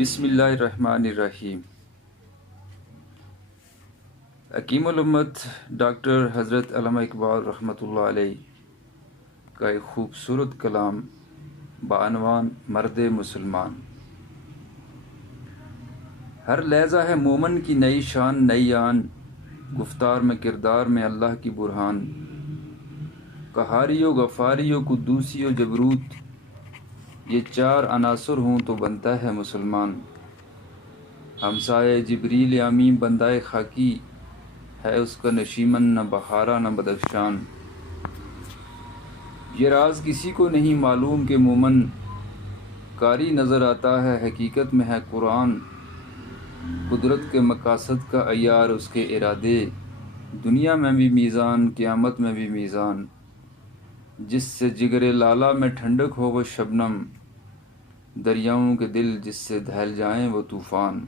بسم اللہ الرحمن الرحیم۔ حکیم الامت ڈاکٹر حضرت علامہ اقبال رحمۃ اللہ علیہ کا ایک خوبصورت کلام بعنوان مرد مسلمان۔ ہر لحظہ ہے مومن کی نئی شان نئی آن، گفتار میں کردار میں اللہ کی برہان۔ قہاری و غفاری و قدوسی و جبروت، یہ چار عناصر ہوں تو بنتا ہے مسلمان۔ ہمسائے جبریل امین بندہ خاکی، ہے اس کا نشیمن نہ بہارا نہ بدخشان۔ یہ راز کسی کو نہیں معلوم کہ مومن کاری نظر آتا ہے حقیقت میں ہے قرآن۔ قدرت کے مقاصد کا عیار اس کے ارادے، دنیا میں بھی میزان قیامت میں بھی میزان۔ جس سے جگر لالہ میں ٹھنڈک ہو وہ شبنم، دریاؤں کے دل جس سے دہل جائیں وہ طوفان۔